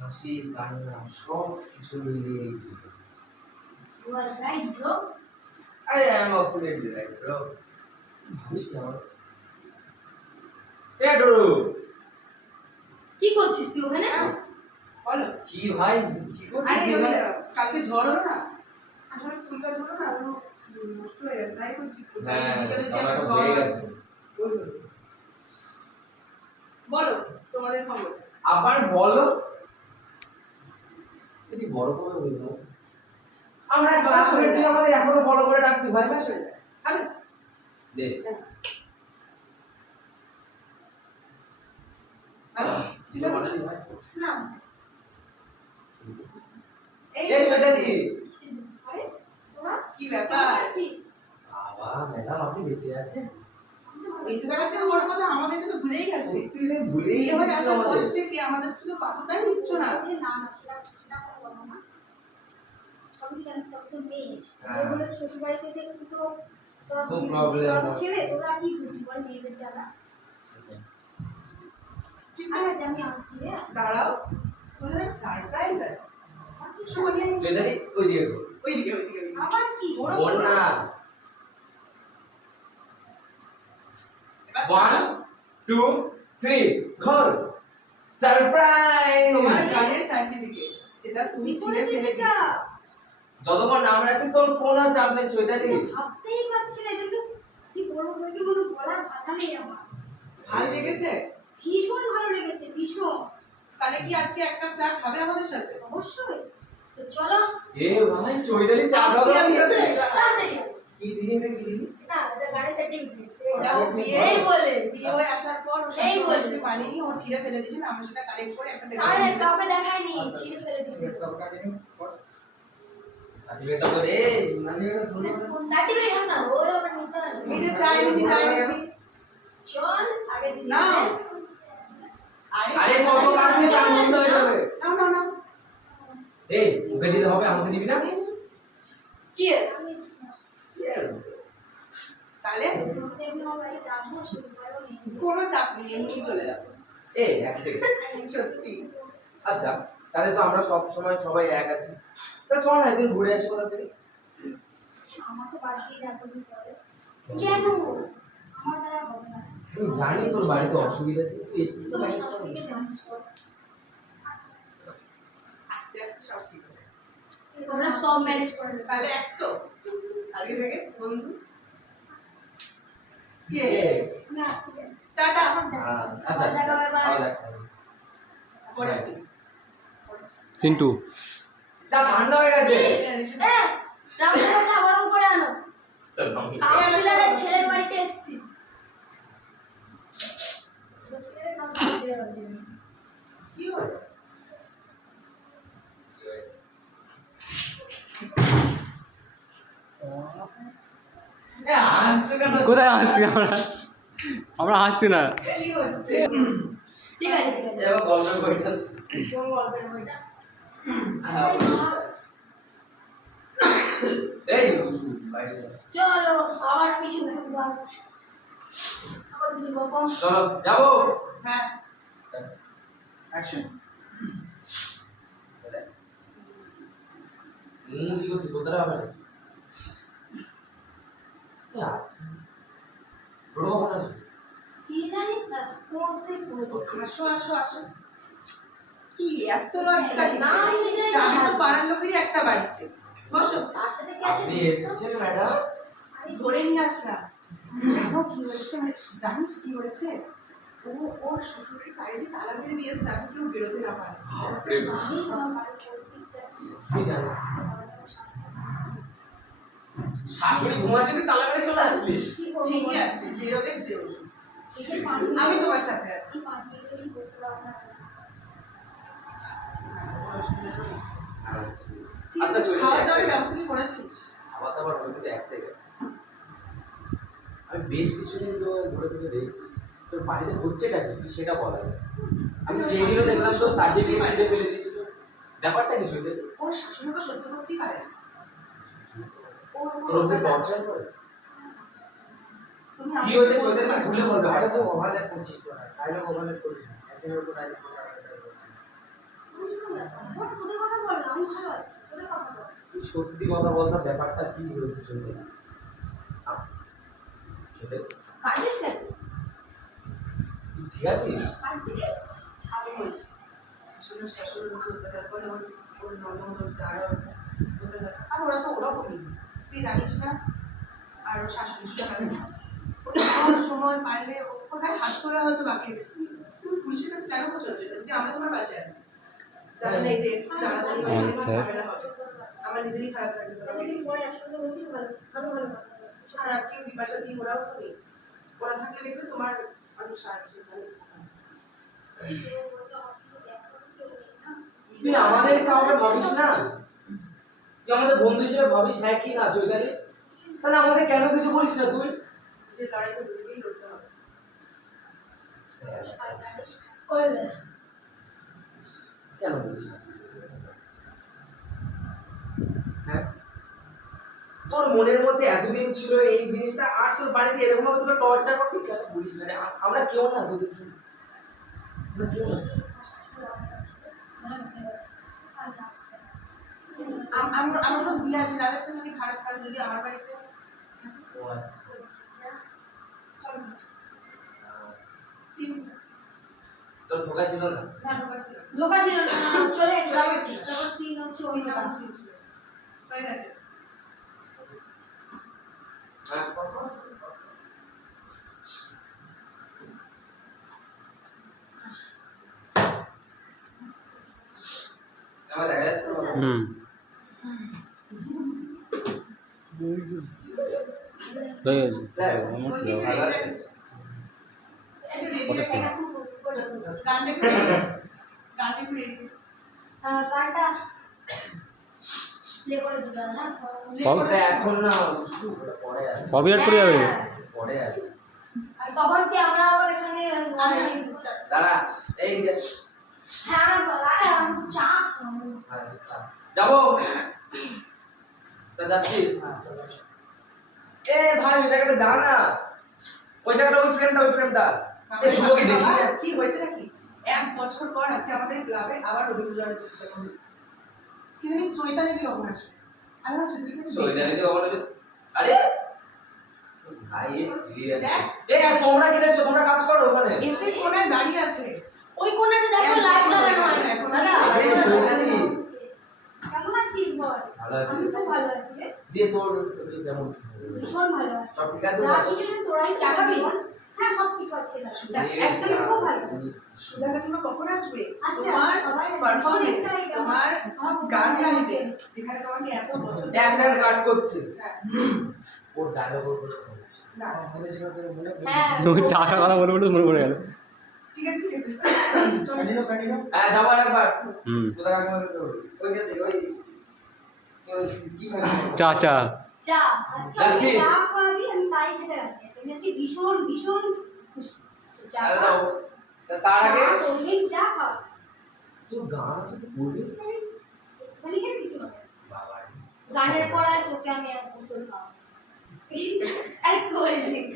হাসি কান্না সব কিছু মিলিয়ে গেছিল। You are right, bro. I am absolutely right, bro. ভাবিস না আমার এ ডরু কি করছিস তুই ওখানে? বলো কি ভাই কি করছিস আরে তুই ওই ভাই? কালকে ঝড় হলো না, আসলে ফুল গাছ হলো না, ওগুলো নষ্ট হয়ে গেছে, তাই বলছি হ্যাঁ বিকেলে যদি আমার একটা তো ঝড় হয়ে হয়, গেছে। ওই হলো। বলো তোমাদের খবর। আবার বলো যদি বড় করে হইল আমরা ক্লাস হয়ে তুই আমাদের এখনো বড় করে ডাকবি ভাই ব্যাস হয়ে যায় হবে দে হ্যালো তুই বানালি ভাই না। এই সৈদাদি আরে তোরা কি ব্যাপার? আছিস? বাবা ম্যাডাম আপনি বেঁচে আছেন? বেঁচে থাকার থেকে বড় কথা আমাদেরকে তো ভুলেই গেছে। তুই ভুলেই এই হয়ে গেছিস আসার পর আমাদের। থেকে আমাদের শুধু পাত্তাই দিচ্ছ না। না না সেটা কোনো কথা না। সবই জানিস তো তুই মেয়ে। হ্যাঁ। বলে শ্বশুর বাড়িতে যে তো তোরা খুব problem হয়। ছেলে তোরা কি বুঝবি বল মেয়েদের জ্বালা। কিন্তু আচ্ছা আমি আসছি হ্যাঁ। দাঁড়াও, তোমাদের সারপ্রাইজ আছে। শুনিয়ে সৈদাদি ওই দিকে গো। ওইদিকে ওইদিকে ওইদিকে। আবার কি? বল না এবার 1 2 3 ঘর সারপ্রাইজ তোমার গানের সার্টিফিকেট যেটা তুমি ছিঁড়ে ফেলে দিয়েছো। যতক্ষণ নাম রাখছি তোর কোনো চাপ নেই চৈতালি। ভাবতেই পারছি না এটা তো কি বলবো তোকে কোনো বলার ভাষা নেই আমার। ভালো লেগেছে? ভীষণ ভালো লেগেছে ভীষণ। তাহলে কি আজকে এক কাপ চা খাবে আমাদের সাথে? অবশ্যই। তো চলো এ ভাই চৈতালি চা খাবো আসছি আমি সাথে। তাড়াতাড়ি। কি দিনে না কি দিনে? না এটা গাড়ি সার্টিফিকেট। ওটা ও বিয়ে এই বলে বিয়ে হয়ে আসার পর ও এই বলে। শাশুড়ি বানিয়ে ও ছিঁড়ে ফেলে দিয়েছিল, আমরা সেটা কালেক্ট করে একটা আরে কাউকে দেখায়নি ছিঁড়ে ফেলে দিয়েছে। সার্টিফিকেটটা তো দে। সার্টিফিকেট না ওই আবার নিতে হবে। এই যে চাই নিচ্ছি চল আগে দিদি না আরে কত কাটবি চা বন্ধ হয়ে যাবে। না না না এই ওকে দিতে হবে আমাকে দিবি না? চিয়ার্স। তাহলে কোনো চাপ নেই, এমনি চলে যাবো। এই এক সেকেন্ড। সত্যি আচ্ছা তাহলে তো আমরা সব সময় সবাই এক আছি। তা চল না একদিন ঘুরে আসি কোথা থেকে। আমাকে বাদ দিয়ে যাবো পরে কেন আমার দ্বারা হবে না। আমি জানি তোর বাড়িতে অসুবিধা আছে, তুই একটু তো তোমার ম্যানেজ কর। শাশুড়িকে জানিস তো। আস্তে আস্তে সব ঠিক হবে। তোমরা সব ম্যানেজ করে নেবে। তাহলে এক তো আগে থেকে বন্ধু ইয়ে আমি আসছি রে। টাটা আচ্ছা দেখা হবে, bye. আবার দেখা হবে। পড়েছি সিন্টু চা ঠান্ডা হয়ে গেছে। এ রামপুরা চা গরম করে আনো। কাউন্সিলরের ছেলের বাড়িতে এসেছি। সত্যিকারের কাউন্সিলরের বাড়িতে। কি হলো? এ হাসছো কেন? কোথায় হাসছি আমরা? আমরা হাসছি না। কি হচ্ছে? ঠিক আছে ঠিক আছে। এবার গল্পের বইটা কোন গল্পের বইটা? এই উঠু বাইরে যা। চলো আবার কিছু বুঝবা। আবার কিছু বকো। চলো যাবো। হ্যাঁ অ্যাকশন কি করছিস কোথায় আবার আছিস? আচ্ছা বড় কখন আসবে? কি জানি না কোন কোন আসো আসো আসো। কি এত লজ্জা কি? না, নিজে জানি না। তো পাড়ার লোকেরই একটা বাড়িতে বসো। তার সাথে কি আছে? আপনি এসেছেন ম্যাডাম? আরে ধরে নিয়ে আসলাম। জানো কি হয়েছে, মানে জানিস কি হয়েছে? ও ওর শ্বশুরের বাড়িতে তালা মেরে দিয়েছে যাতে কেউ বেরোতে না পারে। বাপরে বাপ। আমি তোমার বাড়ির পরিস্থিতিটা তুই জানিস শাশুড়ি ঘুমাচ্ছে তুই তালা মেরে চলে আসলি? কি করবো? ঠিকই আছে, যে রোগের যে ওষুধ। এসে 5 মিনিট আমি তোমার সাথে আছি। 5 মিনিট বেশি বসতে পারবো না। ঠিক আচ্ছা আছে, চলে খাওয়া যাই। দাওয়ার ব্যবস্থা কি করেছিস? আবার আবার হবে কিন্তু এক সেকেন্ড। আমি বেশ কিছুদিন ধরে তোকে দেখছি, তোর বাড়িতে হচ্ছেটা কি সেটা বলা যায়। আমি সেদিনও দেখলাম তোর সার্টিফিকেট ছিঁড়ে ফেলে দিয়েছিল, ব্যাপারটা কিছু দেখে ওর শাশুড়ি তো সহ্য করতেই পারে না। ওর উপর তোর উপরে অত্যাচার। টর্চার করে। তুমি কি আমাকে হয়েছে বলতে চোদ্দ পারো। খুলে বলবে ডায়লগ ওভারল্যাপ করছিস তোরা, ডায়লগ ওভারল্যাপ করিস না, একজনের উপর ডায়লগ করতে হবে। তোদের কথা বল, আমি ভালো আছি, তোদের কথা বল। তুই সত্যি কথা বলতে ব্যাপারটা কি হয়েছে চলে চলে কাঁদিস না, তুই ঠিক আছিস? কাঁদছিস? আমি বলছি আসলে শাশুড়ির মুখে অত্যাচার করে ওর ননদ ওর যারা অত্যাচার, আর ওরা তো ওরকমই, তুই জানিস না। আর ওর শাশুড়ি সুযোগ আছে না, ওর সময় পারলে ওর গায়ে হাত তোলা হয়তো বাকি রেখেছে। তুমি পুলিশের কাছে কেন বলছো সেটা? যদি আমরা তোমার পাশে আছি, জানা নেই যে জানা জানি ঝামেলা হবে, আমার নিজেরই খারাপ লাগছে। তোদেরকে পরে একসঙ্গে বলছি, ভালো ভালো ভালো কথা বল। আর আজকে বিপাশা দিয়ে ওরাও তুমি, ওরা থাকলে দেখবে তোমার অনেক সাহায্য হবে। তুই আমাদের কাউকে ভাবিস না? তুই আমাদের বন্ধু হিসেবে ভাবিস হ্যাঁ কি না চৈতালি? তাহলে আমাদের কেন কিছু বলিস না তুই? যে লড়াই তো নিজেকেই লড়তে হবে। ওই রে, কেন বলিস না? হ্যাঁ, তোর মনের মধ্যে এতদিন ছিল এই জিনিসটা, আর তোর বাড়িতে এরকম ভাবে তোকে টর্চার করতে কেন বলিস না? আমরা কেউ না তোদের জন্য, আমরা কেউ না। আমরা দিয়ে আসি, আর একটা যদি খারাপ কাজ যদি আমার বাড়িতে ও আচ্ছা, চলো সিন তোর ঠোকা ছিল না? না ঢোকা ছিল ধোকা ছিল না, চলে গেছে। চলে গেছে। তারপর সিন হচ্ছে ওই ওই নাম সিন ছিল হয়ে গেছে। হ্যাঁ, আমার দেখা যাচ্ছে না বাবা? হুম হয়ে গেছে স্যার, আমার বলছি, দেওয়া। ভালো আছিস? একটু রেডি কতক্ষণ? এটা খুব করে গানটা একটু রেডি গানটা প্লে করে দিতে হবে না? ওটা এখন না, ওটা পরে আছে, কপিরাইট করে যাবে। পরে আছে। আর তখন কি আমরা আবার এখানে দাঁড়া, এই যে হ্যাঁ আমরা চা খাবো। হ্যাঁ, তুই খা। যাবো স্যার, যাচ্ছি। এ ভাই, ওই জায়গাটা যা না, ওই জায়গাটা, ওই ফ্রেমটা এই শুভকে দেখি না। কি হয়েছে নাকি? 1 বছর পর আজকে আমাদের ক্লাবে আবার রবীন্দ্র জয়ন্তী উদযাপন হচ্ছে। কি জানি চৈতালি দিয়ে কখন আসবে? আমি ভাবছি সৈদানিতে কখনো আরে ভাই এ সিরিয়াস। দেখ। এ তোমরা কি দেখছো? তোমরা কাজ করো ওখানে। এসে কোনায় দাঁড়িয়ে আছে। ওই কোণাটা দেখো, লাইট লাগানো হয় এখন দাদা। এই চৈতালি। কেমন আছিস বল? ভালো আছি। আমি খুব ভালো আছি রে, দিয়ে তোর কেমন কি? ভীষণ ভালো আছি। সব ঠিক আছে? যা কিছু নেই, তোরাই চা খাবি? হ্যাঁ সব ঠিক আছে, একদম খুব ভালো আছি। সুধা কাকিমা কখন আসবে? আসবে, তোমার সবাই আসবে। পারফরমেন্স, সবাই আসবে। তোমার আমার গান খুব গাইতে, ভালো যেখানে তোমাকে এত বছর এক সেকেন্ড কাট করছে। হ্যাঁ, ওর ডায়লগ ওর কথা না হ্যাঁ ওকে চা খাওয়ার কথা বলে বলে মনে পড়ে গেল। ঠিক আছে ঠিক আছে চলো কন্টিনিউ। হ্যাঁ, যাবো একবার। হুম কোথা কাকে বলে তো ওইখান থেকে ওই কি ভাবে চা চা চা আজকে যাচ্ছি। আমি চা খাওয়াবি, আমি তাই খেতে রাখি। আমি আজকে ভীষণ ভীষণ খুশি। তো চা আরে খাও। দাও। তার আগে বললেই চা খাও। তোর গান আছে, তুই বলবি? ওখানে গেলে কিছু না। বাবা রে। গানের পড়ায় তোকে আমি এক বোতল খাওয়াবো। আরে কোল্ড ড্রিঙ্ক।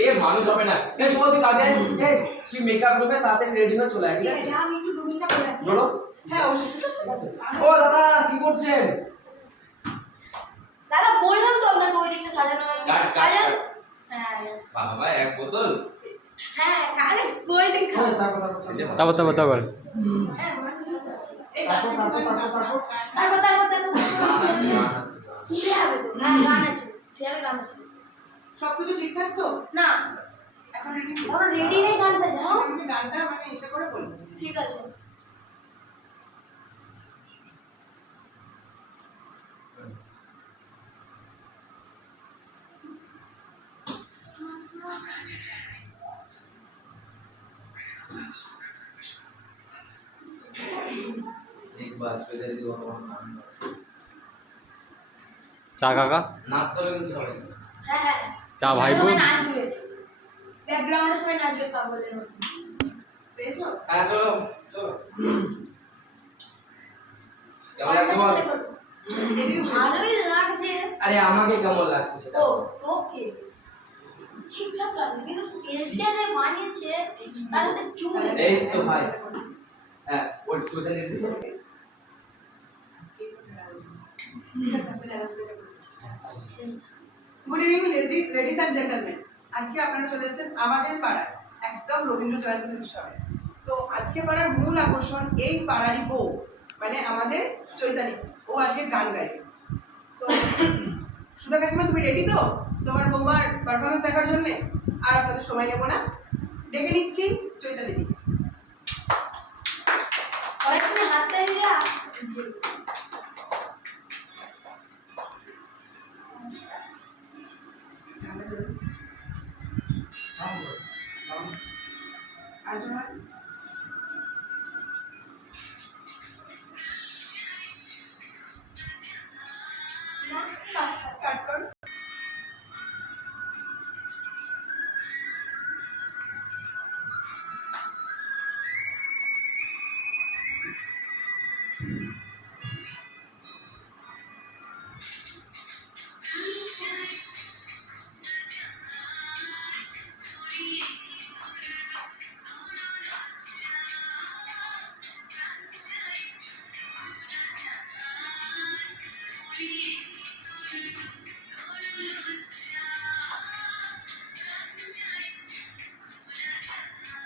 এ মানুষ হবে না। এই সময় তুই কাজে আয়। এই তুই মেকআপ রুমে তাড়াতাড়ি রেডি হয়ে চলে আয়, ঠিক আছে? আমি একটু রুমিটা করে আসি। বলো। হ্যাঁ অবশ্যই ঠিক আছে। ও দাদা, কি করছেন? দাদা বললাম তো আপনাকে ওই দিকটা সাজানো হয়। কাট, কাট, সাজান। কাট। হ্যাঁ বাবা, এক বোতল। হ্যাঁ কারেক্ট কোল্ড ড্রিঙ্ক খাও। তারপর হ্যাঁ আমার ঠিক আছে। তারপর তারপর গান আছে, গান আছে। কি হবে তো? হ্যাঁ গান আছে। ঠিক আছে গান আছে। সবকিছু ঠিকঠাক তো? না এখন রেডি ওরা রেডি নেই গানটা যাও। আমি গানটা মানে এসে করে বলবো। ঠিক আছে। एक बार चले दियो আমার নাম। চা কাকা নাচতে হবে কিন্তু সবাই। হ্যাঁ হ্যাঁ চা ভাইপো। সবাই নাচবে। ব্যাকগ্রাউন্ডে সবাই নাচবে পাগলের মতো। পেয়েছো? হ্যাঁ, চলো চলো। কেমন লাগছে বল? এদিকে ভালোই লাগছে। আরে আমাকে কেমন লাগছে সেটা ও বল। তোকে ঠিকঠাক লাগছে, কিন্তু স্কেচটা যে বানিয়েছে তার সাথে চুল এই তো ভাই। হ্যাঁ, ওই চৈতালি রেডি থাকে আজকেই তো খেলা হলো। ঠিক আছে, আপনি অ্যানাউন্সমেন্টটা করে দিচ্ছি। Good evening ladies and gentleman. আজকে আপনারা চলে এসেছেন আমাদের পাড়ায় একদম রবীন্দ্র জয়ন্তী উৎসবে। তো আজকে পাড়ার মূল আকর্ষণ এই পাড়ারই বউ, মানে আমাদের চৈতালি। ও আজকে গান গাইবে। তো সুধা কাকিমা, তুমি রেডি তো তোমার বৌমার পারফরমেন্স দেখার জন্য? আর আপনাদের সময় নেব না, ডেকে নিচ্ছি চৈতালি দিকে। সবাই তুমি হাত তালি দিয়া আর তোমার কাট কর।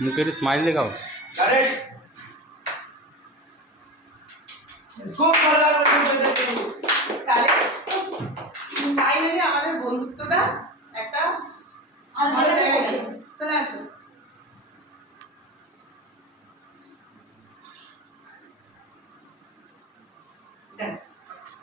মুখের স্মাইল দেখাও। কারেক্ট খুব ভালো গান করছো চৈতালি। তাহলে ফাইনালি আমাদের বন্ধুত্বটা একটা ভালো ভালো জায়গায় জায়গায় যাবে। চলে আসো।